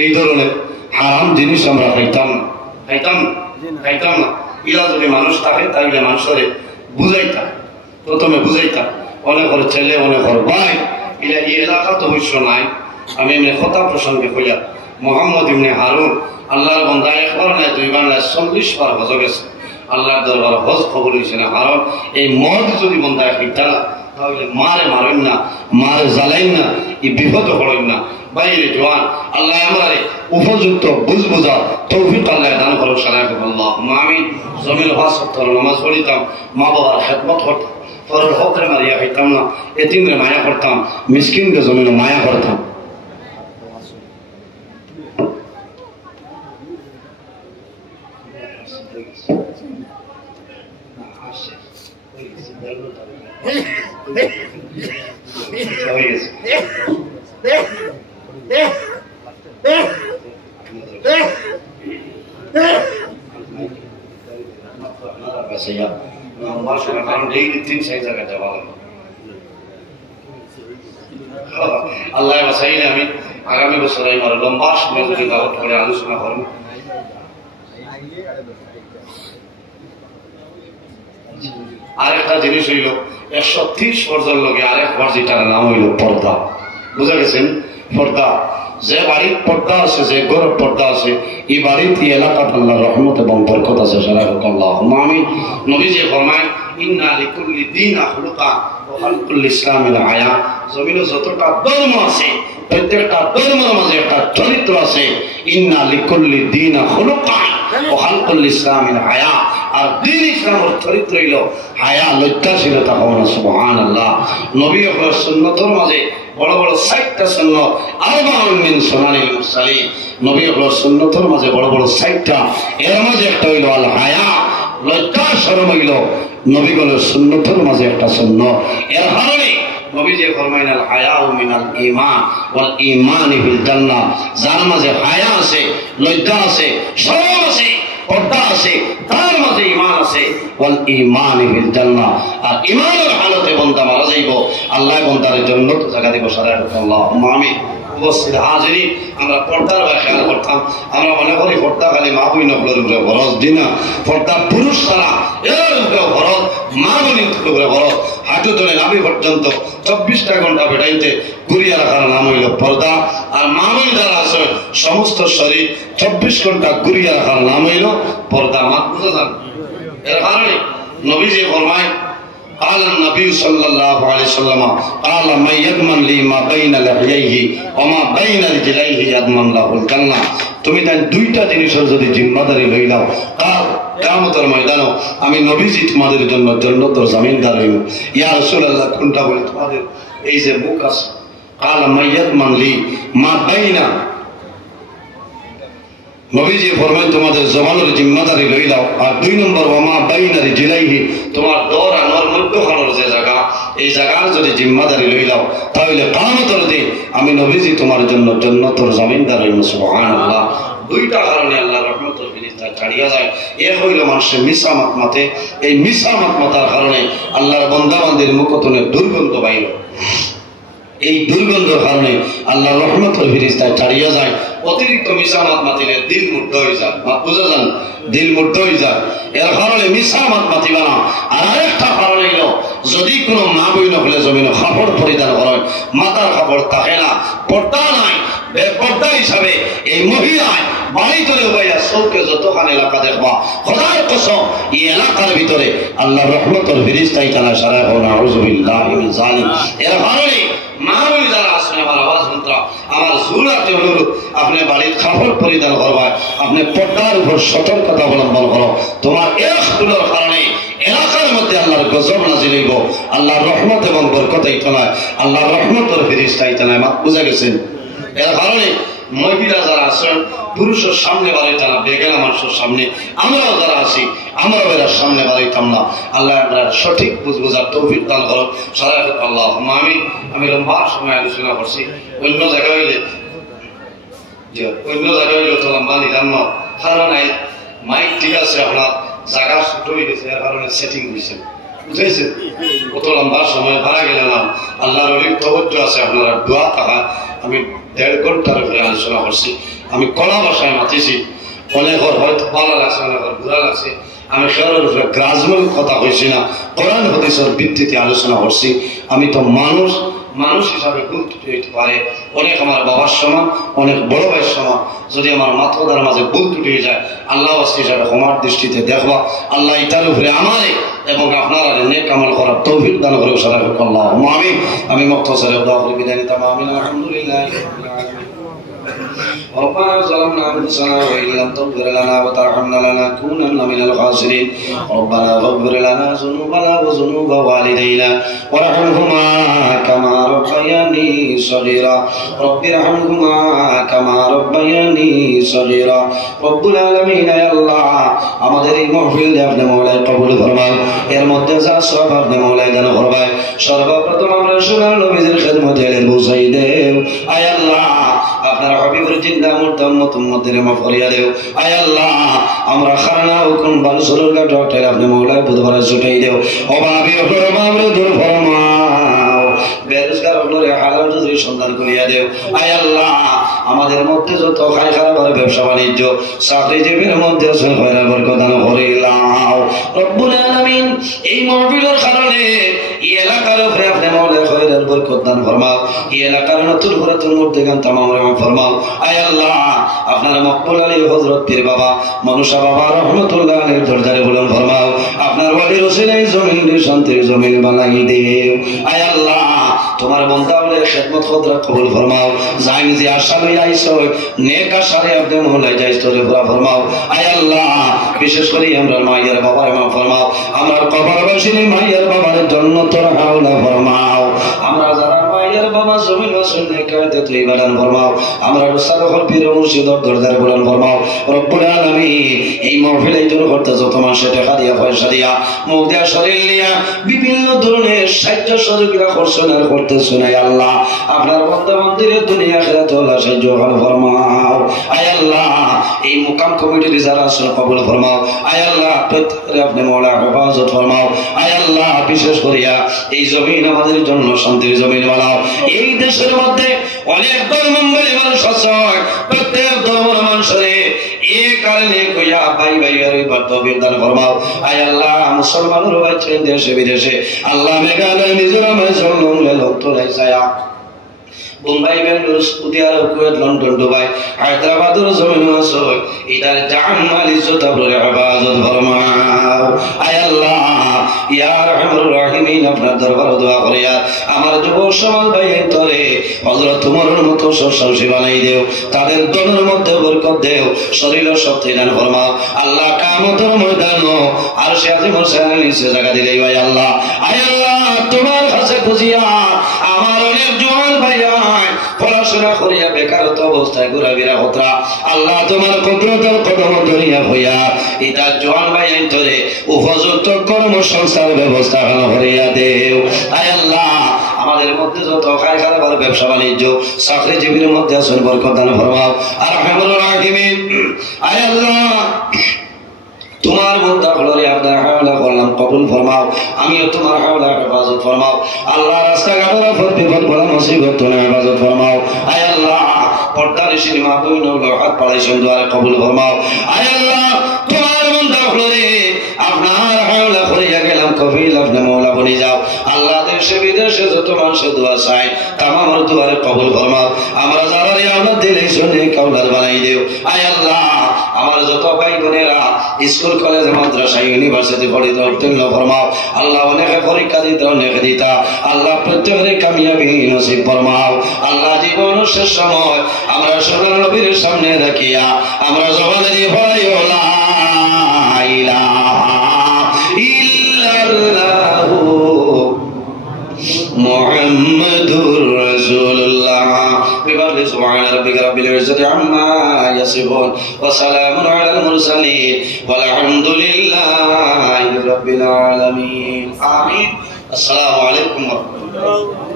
এই ধরনের হারাম জিনিস আমরা খাইতাম না। ইলা যদি মানুষ থাকে তাইলে মানুষের বুঝাইতাম, প্রথমে বুঝাইতাম অনেক ছেলে অনেক ভাই ইলা এই এলাকা তো অবশ্য নাই। আমি এমনি কথা প্রসঙ্গে কইয়া মোহাম্মদ ইবনে হারুন আল্লাহর বান্দা একবার নাই দুইবার নাই 40 বার হজ গেছে, আল্লাহর দরবার হজ কবুল হয়েছে না। কারণ এই মদ যদি বন্ধা খাইতা না তাহলে মারেন না, মারে জ্বালাইন না, এই বিপদ হলেন না। বাইরে জোয়ান আল্লাহ আমারে উপযুক্ত বুঝা তৌফিক আল্লাহ দান করো। সারা আল্লাহুম্মা আমিন। জমির হজ সত্তর নামাজ পড়িতাম, মা বাবার খেদমত করতাম, পরের হকরে মারিয়া খাইতাম না, এতিমরে মায়া করতাম, মিসকিনকে জমিনে মায়া করতাম। আল্লাহ বাসাইলে আমি আগামী বছর আমার লম্বা সময় যদি দাওয়াত করে আলোচনা করবো। আরেকটা জিনিস হইল 130 বছর লগে আরেক যেটার নাম হইল পর্দা। বুঝা গেছেন? পর্দা যে বাড়ির পর্দা আছে, যে ঘরের পর্দা আছে, এই বাড়িতে এলাকাত আল্লাহর রহমত এবং বরকত আছে। আল্লাহুম্মা আমিন। নবীজি ফরমায় ইন্না লিকুল্লি দীনা খুলুকা ওয়া খালকুল ইসলামিল হায়া। জমিনে যতটা ধর্ম আছে প্রত্যেকটা ধর্মের মাঝে একটা চরিত্র আছে। ইন্না লিকুল্লি দীনা খুলুকা ওয়া খালকুল ইসলামিল হায়া। আর দ্বীন ইসলামের চরিত্র হইল হায়া, লজ্জাশীলতা হওয়া। সুবহানাল্লাহ। নবী হলো সুন্নতের মাঝে বড় বড় 60টা সুন্নত, আরবাউন মিন সুনানিল মুরসালিন। নবী হলো সুন্নতের মাঝে বড় বড় 60টা, এর মাঝে একটা হইল আল হায়া, লজ্জা শরম হইল নবীগুলোর সুন্নতের মাঝে একটা সুন্নত। এর কারণে নবীজি ফরমাইন আল হায়াউ মিনাল ঈমান ওয়াল ঈমানু বিল জান্নাহ। যার মাঝে হায়া আছে, লজ্জা আছে, শরম আছে, পর্দা আছে, তার মাঝে ঈমান আছে। ওয়াল ঈমানু বিল জান্নাহ। আর ঈমানের হালতে বান্দা মারা যাইব, আল্লাহ বান্দার জান্নাত জায়গা দিব। সারা আল্লাহুম্মা আমিন। উপস্থিত হাজিরিন, আমরা পর্দার খেয়াল করতাম। আমরা মনে করি পর্দা খালি মা বই নকলের উপরে খরচ দিই না, পর্দা পুরুষ ছাড়া এর উপরে খরচ, মা বনির উপরে খরচ। হাঁটু ধরে নাভি পর্যন্ত 24টা ঘন্টা বেড়াইতে ঘুরিয়ে রাখার নাম হইল পর্দা। আর মা বই যারা আছে সমস্ত শরীর 24 ঘন্টা ঘুরিয়ে রাখার নাম হইল পর্দা। মা বুঝে যান। এর কারণে নবীজি ফরমায় قال النبي صلى الله عليه وسلم قال من يضمن لي ما بين لحييه وما بين رجليه يضمن له الجنة। তুমি তাই দুইটা জিনিসের যদি জিম্মাদারি লইলাও, কাল কিয়ামতের ময়দানে আমি নবীজি তোমাদের জন্য জান্নাতের জামিনদার হইব। ইয়া রাসূলুল্লাহ, কোনটা বলি তোমাদের এই যে মুখ আছে? قال من يضمن لي ما بين, নবীজি ফরমান তোমাদের জবানের জিম্মাদারি লইলাও। আর 2 নম্বর ওয়ামা বাইনা রিজলাইহি, তোমার দর আনোর মধ্যখানের যে জায়গা, এই জায়গার যদি জিম্মাদারি লইলাও তাহলে কিয়ামতের দিন আমি নবীজি তোমার জন্য জান্নাতের জামিনদার হইব। সুবহানাল্লাহ। দুইটা কারণে আল্লাহর রহমতের বিনিতা ছাড়িয়া যায়। এক হইল মানুষের মিছা মত মাতে, এই মিছা মত মাতার কারণে আল্লাহর বান্দা বান্দির মুখতনে দুর্গন্ধ বাইর। এই দুর্গন্ধের কারণে আল্লাহর রহমতের ফেরেশতা ছাড়িয়া যায়। অতিরিক্ত মিছা মত মাতিলে দিল মুগ্ধ হয়ে যায়। বুঝা যান? দিল মুগ্ধ হয়ে যায়। এর কারণে মিছা মত মাতিবা না। আর আরেকটা কারণ হইল যদি কোনো মা বই নকলে জমিনে কাপড় পরিধান করে, মাথার কাপড় থাকে না, পর্দা নাই, বেপর্দা হিসাবে এই মহিলায় বাড়ি ধরে উপাইয়া চৌকে যতখানি এলাকা দেখবা, খোদার কসম এই এলাকার ভিতরে আল্লাহর রহমতের ফেরেশতা ইতালা সারা হন। আউযুবিল্লাহি মিন যালিম। এর কারণে মা বই যারা আসেন আমার আওয়াজ মন্ত্র, আমার জোরাতে অনুরোধ, আপনি বাড়ির কাপড় পরিধান করবা, আপনি পর্দার উপর সতর্কতা অবলম্বন করো। তোমার এখগুলোর কারণে এলাকার মধ্যে আল্লাহর গজব নাজিল হইব, আল্লাহর রহমত এবং বরকত ইতলায়, আল্লাহর রহমতের ফেরেশতা ইতলায়। বুঝা গেছেন? এর কারণে মহিলা যারা আছেন পুরুষের সামনে বাড়াইতাম না, বেগানা মানুষের সামনে আমরাও যারা আছি আমরাও এর সামনে বাড়াইতাম না। আল্লাহ আমরা সঠিক বুঝার তৌফিক দান করো। সারা আল্লাহুম্মা আমিন। আমি লম্বা সময় আলোচনা করছি, অন্য জায়গায় হইলে তো লম্বা নিলাম না, কারণ মাইক ঠিক আছে, আপনার জায়গা ছোট হয়ে গেছে, এর কারণে সেটিং হয়েছে। বুঝেছে? কত লম্বা সময় ভাড়া গেলে না, আল্লাহর অনেক তবজ্জো আছে, আপনারা দোয়া থাকা। আমি 1.5 ঘন্টার উপরে আলোচনা করছি। আমি কলা ভাষায় মাতিছি, অনেকের হয়তো ভালো লাগছে, অনেকের বুড়া লাগছে। আমি শহরের উপরে গ্রাজমূল কথা কইছি না, কোরআন হাদিসের ভিত্তিতে আলোচনা করছি। আমি তো মানুষ হিসাবে ভুল ত্রুটি হইতে পারে, অনেক আমার বাবার সমান, অনেক বড় ভাইয়ের সমান। যদি আমার মাথার মাঝে ভুল ত্রুটি হয়ে যায়, আল্লাহ হিসাবে ক্ষমার দৃষ্টিতে দেখবা। আল্লাহ ইটার উপরে আমারে এবং আপনারা নেক আমল করার তৌফিক দান করে সারা আল্লাহ আমি মুক্তসারে দোয়া করে বিদায় নিতাম। আমিন। আলহামদুলিল্লাহ ربنا ظلمنا أنفسنا وإن لم تغفر لنا وترحمنا لنكونن من الخاسرين. ربنا فاغفر لنا ذنوبنا وذنوب والدينا وارحمهما كما ربياني صغيرا. رب ارحمهما كما ربياني صغيرا. رب العالمين يا الله আমাদের এই মাহফিল আপনি মওলায় কবুল ফরমান, এর মধ্যে যা সওয়াব আপনি মওলায় দান করবেন। সর্বপ্রথম আমরা সোনার নবীর খিদমতে এলেন বুঝাই দেও। আয় আল্লাহ আপনার হাবিবের জিন্দা মুর্দা উম্মতের মাফ করিয়া দেও। আয় আল্লাহ আমরা খানা হুকুম বালসুরুল ডক্টর আপনি মওলায় বুধবারে ছুটাই দেও। অভাবী অভাবরে দূর ফরমাও, বেরোজগার হলরে হালাল রুজির সন্ধান করিয়া দেও। আয় আল্লাহ আমাদের মধ্যে যত খাই খারাপের ব্যবসা বাণিজ্য চাকরিজীবীর মধ্যে খয়রার বরকত দান করিলাও। রব্বুল আলামিন এই মাহফিলের কারণে এই এলাকার উপরে আপনি মওলায় খয়রার বরকত দান ফরমাও। এই এলাকার নতুন পুরাতন মুর্দেগান তামাম রহম ফরমাও। আয় আল্লাহ আপনার মকবুল আলী হযরত পীর বাবা মনুষা বাবা রহমতুল্লাহ আলাইহির দরজারে বুলন্দ ফরমাও। আপনার ওয়ালির ওসিলায় জমিন শান্তির জমিন বানাই দেও। আয় আল্লাহ তোমার বান্দা বলে খিদমত খদরা কবুল ফরমাও। যাই যে আশা লই আইছো নেক আশারে আপনি মওলায় যাইস্তরে পুরা ফরমাও। আয় আল্লাহ বিশেষ করে আমরা মায়ের বাবার মাফ ফরমাও। আমরা কবরবাসীর মায়ের বাবার জান্নাতুল আলা ফরমাও। আমরা যারা মায়ের বাবা জমিন ওয়াসনে কায়তে তুই বাদান ফরমাও। আমরা রসারহল পীর মুর্শিদর দরজারে বুলন্দ ফরমাও। রব্বুল আলামিন এই মাহফিলে দূর করতে যত মাসে টাকা দিয়া পয়সা দিয়া মুখ দিয়া শরীর দিয়া বিভিন্ন ধরনের সাহায্য সহযোগিতা করছেন আর করতে শোনাই আল্লাহ আপনার বান্দা বান্দির দুনিয়া আখিরাতে আল্লাহ সাহায্য ফরমাও। আয় আল্লাহ এই মুকাম কমিটির যারা আছেন কবুল ফরমাও। আয় আল্লাহ প্রত্যেকের আপনি মওলা হেফাজত ফরমাও। আয় আল্লাহ বিশেষ করিয়া এই জমিন আমাদের জন্য শান্তির জমিন বানাও। এই দেশের মধ্যে অনেক ধর্মাবলম্বী মানুষ আছে, প্রত্যেক ধর্মের মানুষের এই কারণে কইয়া ভাই ভাইয়ের তৌফিক দান ফরমাও। আয় আল্লাহ মুসলমানের বাচ্চা দেশে বিদেশে আল্লাহ মেঘালয় মিজোরামে জন্মে লক্তরাই ছায়া Bombay Bengaluru Saudi Arab Kuwait London Dubai হায়দ্রাবাদের জমিন আছে এটার জান মাল ইজ্জত আপনার হেফাজত ফরমাও। আয় আল্লাহ ইয়া রহমানুর রহিমিন আপনার দরবারে দোয়া করিয়া আমার যুব সমাজ ভাই তরে হযরত উমরের মতো সরসাংসী বানাই দেও, তাদের দলের মধ্যে বরকত দেও, শরীরের শক্তি দান ফরমাও। আল্লাহ কিয়ামতের ময়দানে আরশে আজিমের সামনে নিচে জায়গা দিলেই ভাই আল্লাহ। আয় আল্লাহ তোমার কাছে খুঁজিয়া আমার অনেক জওয়ান ভাই পড়াশোনা করিয়া বেকারত্ব অবস্থায় ঘোরাফেরা হতরা আল্লাহ তোমার কুদরতের কদম ধরিয়া হইয়া এটা জওয়ান ভাই ধরে উপযুক্ত কর্মসংস্থান ব্যবস্থা করিয়া দেও। আয় আল্লাহ আমাদের মধ্যে যত খাই খারাপ ব্যবসা বাণিজ্য চাকরিজীবীর মধ্যে আছেন বরকত দান ফরমাও। আর রহমানুর রাহিমিন আয় আল্লাহ তোমার বান্দা হলরে আপনার হাওলা করলাম কবুল ফরমাও। আমিও তোমার হাওলা হেফাজত ফরমাও। আল্লাহ রাস্তাঘাটের উপর বিপদ পড়া মুসিবত তুমি হেফাজত ফরমাও। আয় আল্লাহ পর্দার সিনেমা বইন হাত পাড়াইছেন দুয়ারে কবুল ফরমাও। আয় আল্লাহ তোমার বান্দা হলরে আপনার হাওলা করিয়া গেলাম কবিল আপনি মওলা বনে যাও। আল্লাহ দেশে বিদেশে যত মানুষের দোয়া চাই তামামের দুয়ারে কবুল ফরমাও। আমরা যারা আমরা দিলে শুনে কাউলার বানাই দেও। আয় আল্লাহ আমার যত ভাই বোনেরা স্কুল কলেজ মাদ্রাসা ইউনিভার্সিটি পড়িতে উত্তীর্ণ ফরমাও। আল্লাহ অনেকে পরীক্ষা দিতে অনেকে দিতা আল্লাহ প্রত্যেকের কামিয়াবি নসিব ফরমাও। আল্লাহ জীবন শেষ সময় আমরা সোনার নবীর সামনে রাখিয়া আমরা জবান দিয়ে পড়াই লা ইলাহা ইল্লাল্লাহু মুহাম্মাদুর রাসূলুল্লাহ। سبحان ربك رب العزة عما يصفون وسلام على المرسلين والحمد لله رب العالمين آمين. السلام عليكم ورحمة الله.